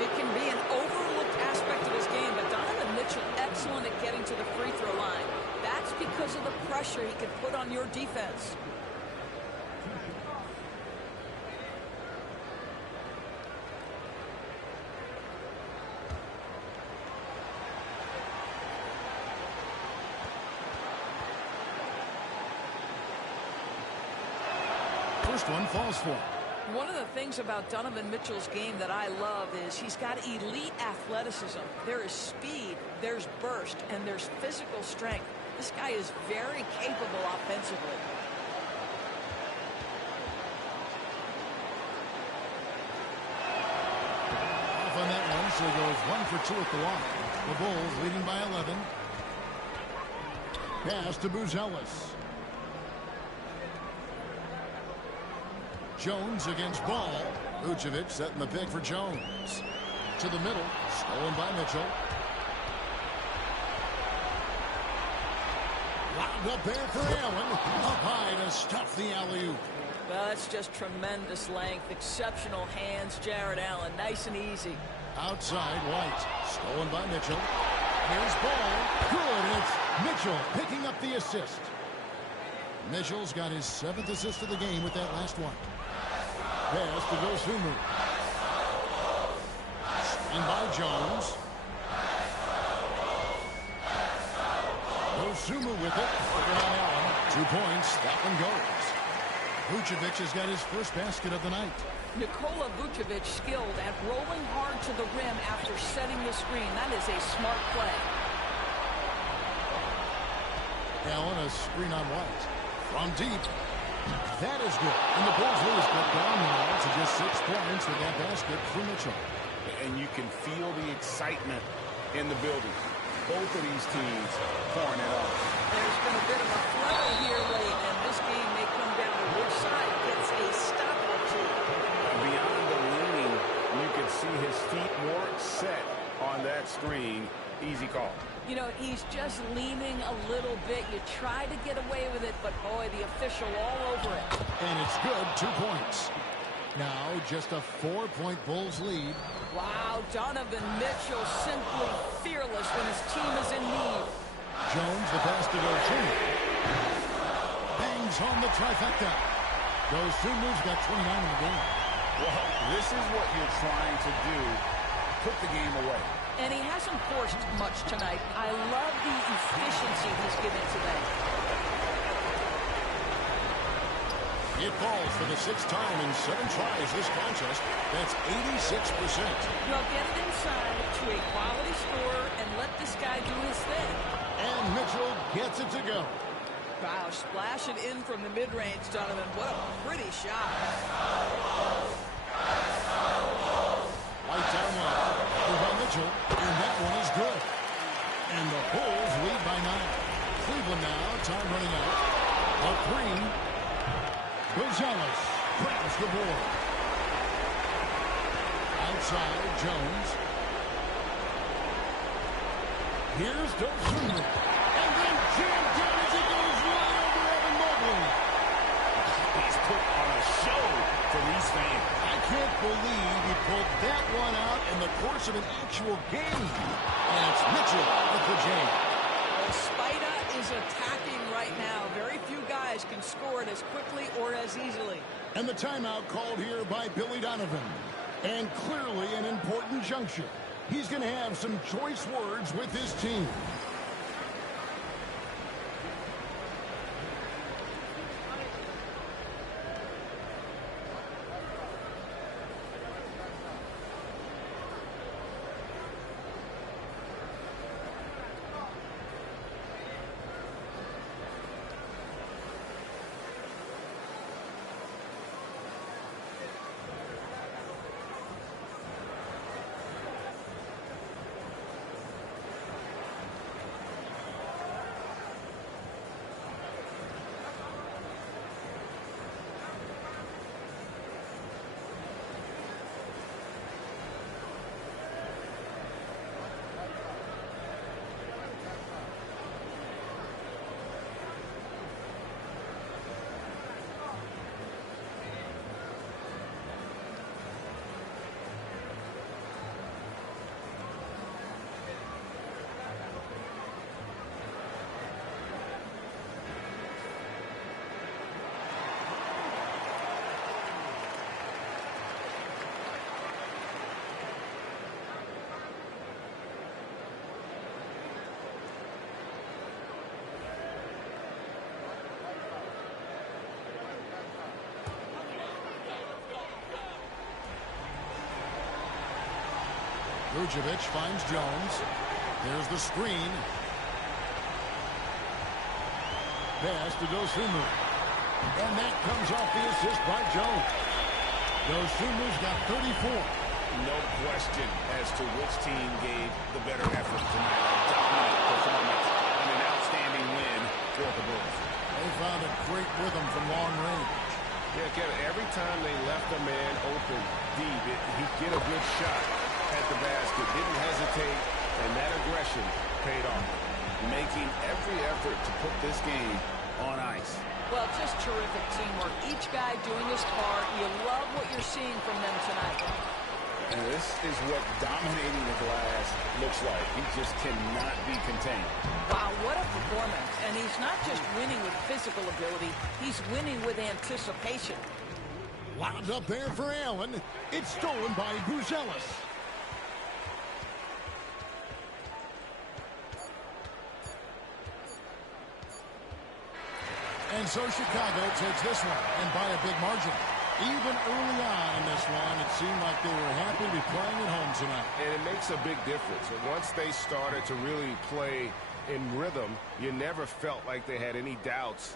It can be an overlooked aspect of his game, but Donovan Mitchell excellent at getting to the free throw line. That's because of the pressure he can put on your defense. First one falls for him. One of the things about Donovan Mitchell's game that I love is he's got elite athleticism. There is speed, there's burst, and there's physical strength. This guy is very capable offensively. Off on that one, so he goes 1 for 2 at the line. The Bulls leading by 11. Pass to Buzelis. Jones against Ball. Vucevic setting the pick for Jones. To the middle. Stolen by Mitchell. Lobbed up there for Allen. Up high to stuff the alley-oop. Well, that's just tremendous length. Exceptional hands, Jared Allen. Nice and easy. Outside, White. Stolen by Mitchell. Here's Ball. Good. It's Mitchell picking up the assist. Mitchell's got his 7th assist of the game with that last one. Pass to Dosunmu. And by Jones. Dosunmu with it. Working on Allen. 2 points. That one goes. Vucevic has got his first basket of the night. Nikola Vucevic skilled at rolling hard to the rim after setting the screen. That is a smart play. Allen, a screen on White. From deep. That is good. And the Bulls lose, but down now to just 6 points with that basket for Mitchell. And you can feel the excitement in the building. Both of these teams pouring it on. There's been a bit of a flurry here late, and this game may come down to which side gets a stop or two. Beyond the leaning, you can see his feet more set on that screen. Easy call. You know, he's just leaning a little bit. You try to get away with it, but boy, the official all over it. And it's good, 2 points. Now just a 4-point Bulls lead. Wow, Donovan Mitchell simply fearless when his team is in need. Jones, the pass to Dosunmu. Bangs home the trifecta. Dosunmu's got 29 in the game. Well, this is what you're trying to do. Put the game away. And he hasn't forced much tonight. I love the efficiency he's given today. It falls for the 6th time in 7 tries this contest. That's 86%. Well, get it inside to a quality scorer and let this guy do his thing. And Mitchell gets it to go. Wow, splash it in from the mid-range, Donovan. What a pretty shot. White down low. By Mitchell, and that one is good. And the Bulls lead by 9. Cleveland now, time running out. A 3. Gonzalez grabs the board. Outside, Jones. Here's Dosunmu. And then jammed down as he goes right over Evan Mobley. He's put on a show for these fans. I can't believe he pulled that one out in the course of an actual game. And it's Mitchell with the jam. Well, Spida is attacking right now. Very few guys can score it as quickly or as easily. And the timeout called here by Billy Donovan. And clearly an important juncture. He's going to have some choice words with his team. Vucevic finds Jones. There's the screen. Pass to Dosunmu. And that comes off the assist by Jones. Dosunmu's got 34. No question as to which team gave the better effort tonight. A dominant performance and an outstanding win for the Bulls. They found a great rhythm from long range. Yeah, Kevin, every time they left a man open deep, he'd get a good shot at the basket. Didn't hesitate, and that aggression paid off. Making every effort to put this game on ice. Well, just terrific teamwork. Each guy doing his part. You love what you're seeing from them tonight. And this is what dominating the glass looks like. He just cannot be contained. Wow, what a performance. And he's not just winning with physical ability, he's winning with anticipation. Lobbed up there for Allen. It's stolen by Buzelis. And so Chicago takes this one, and by a big margin. Even early on in this one, it seemed like they were happy to be playing at home tonight. And it makes a big difference. And once they started to really play in rhythm, you never felt like they had any doubts